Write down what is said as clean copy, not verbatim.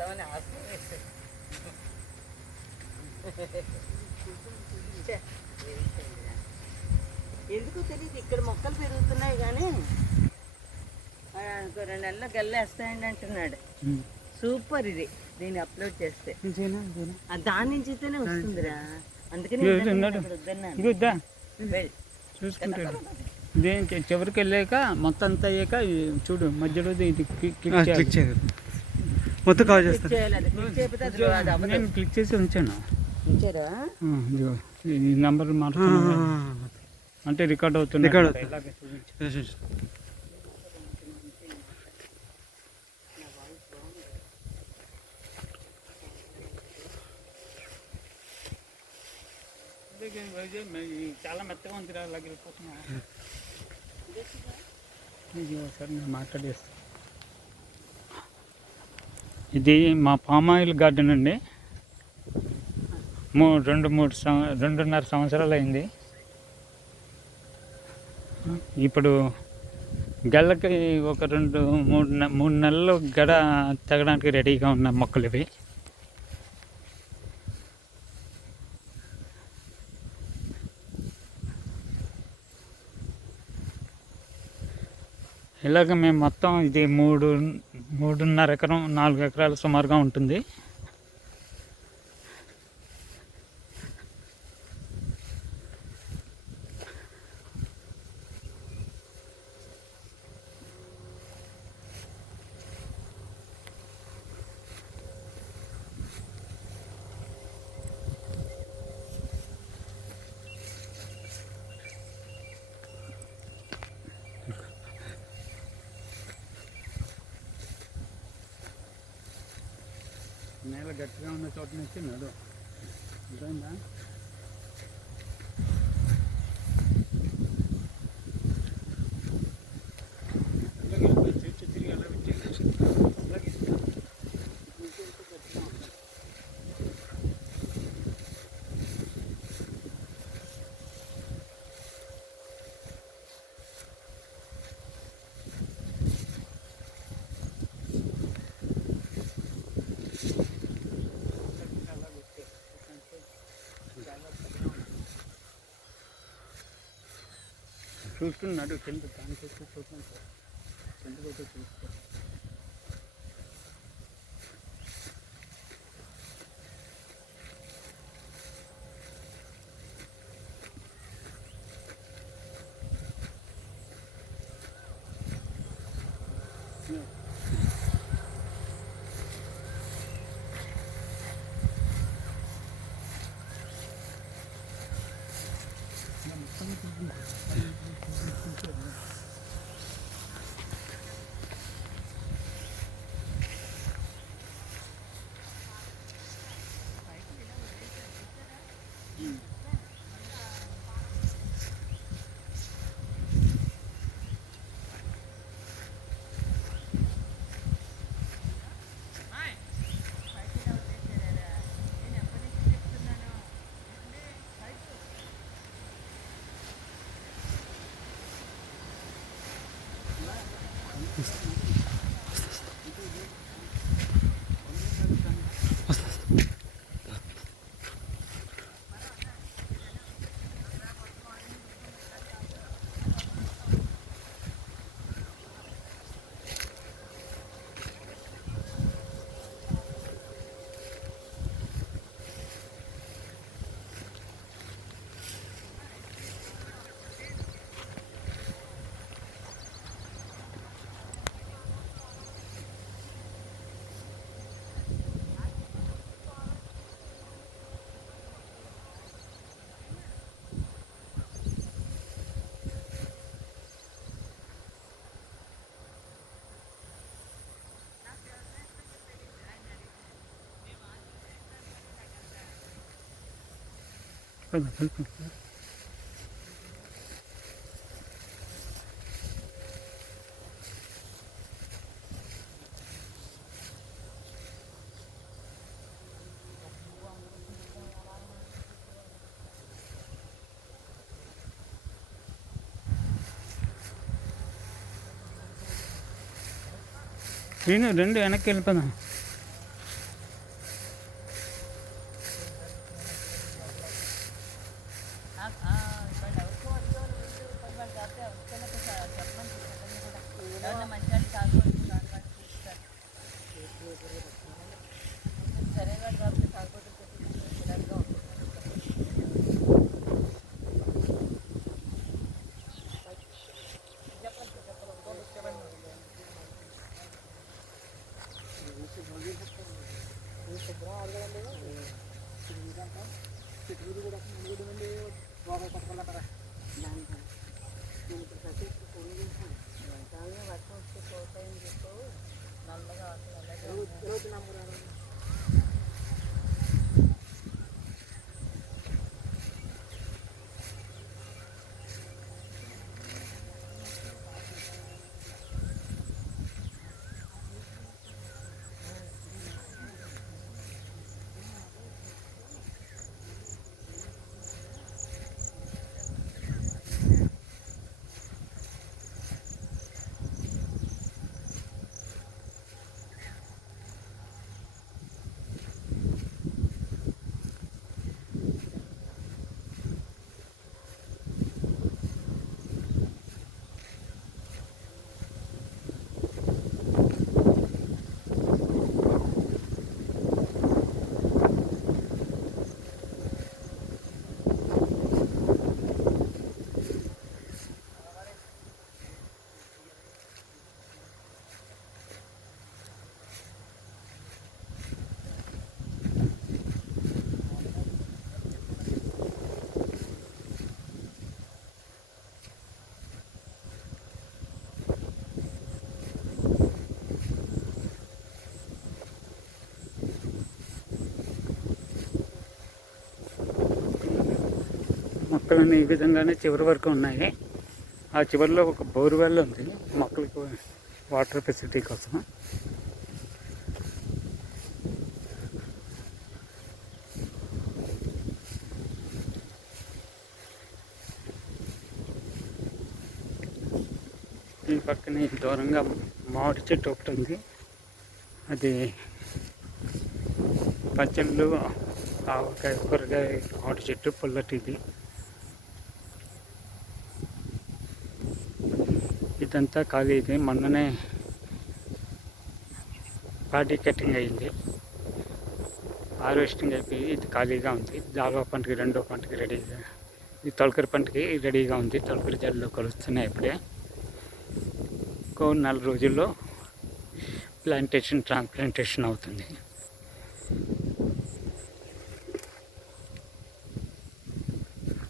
వస్తామని ఆశ ఎందుకో తెలియదు. ఇక్కడ మొక్కలు పెరుగుతున్నాయి కానీ 2 నెలల్లో గల్లేస్తాయండి అంటున్నాడు. సూపర్ ఇది. దీన్ని అప్లోడ్ చేస్తే దాని నుంచి అయితేనే వస్తుందిరా. అందుకని చూసుకుంటాడు. దేనికి చివరికి వెళ్ళాక మొత్తం అంతా అయ్యాక చూడు మధ్యలో ఇది క్లిక్ చేయాలి. మొత్తం కాల్ చేస్తాను. నేను క్లిక్ చేసి ఉంచాను. ఈ నెంబర్ మారుతున్నా అంటే రికార్డ్ అవుతుంది. చాలా మెత్తగా ఉంది. అలాగే వెళ్ళిపోతున్నా. ఒకసారి నేను మాట్లాడేస్తాను. ఇది మా పామాయిల్ గార్డెన్ అండి. 2.5 సంవత్సరాలు అయింది. ఇప్పుడు గెల్లకి ఒక 2-3 నెలలు గడ తెగడానికి రెడీగా ఉన్న మొక్కలు ఇవి. ఇలాగ మేము మొత్తం ఇది 3.5 ఎకరం 4 ఎకరాలు సుమారుగా ఉంటుంది. నేల గట్టిగా ఉన్న చోట నుంచి నడు అర్థమైందా? తిరిగి అలా చూస్తున్నాడు. కింద దాని చేసి చూస్తున్నాడు. కిందకైతే చూసుకో. రెండు వెనక్కి వెళ్ళిపోదాం. వర్షం వస్తే పోతాయని చెప్పు నల్లగా అలాగే మొక్కలన్నీ ఈ విధంగానే చివరి వరకు ఉన్నాయి. ఆ చివరిలో ఒక బోర్వెల్ ఉంది మొక్కలకు వాటర్ ఫెసిలిటీ కోసం. ఈ పక్కనే దూరంగా మామిడి చెట్టు ఒకటి ఉంది. అది పచ్చళ్ళు, ఆవకాయ, కూరగాయ మామిడి చెట్టు పుల్లటిది. ఇదంతా ఖాళీ. ఇది మొన్ననే పార్టీ కటింగ్ అయింది, హార్వెస్టింగ్ అయిపోయి ఇది ఖాళీగా ఉంది. జాలువ పంటకి, రెండో పంటకి రెడీగా, ఇది తొలకరి పంటకి రెడీగా ఉంది. తొలకరి జల్లు కలుస్తున్నాయి ఇప్పుడే. ఇంకో 4 రోజుల్లో ట్రాన్స్ప్లాంటేషన్ అవుతుంది.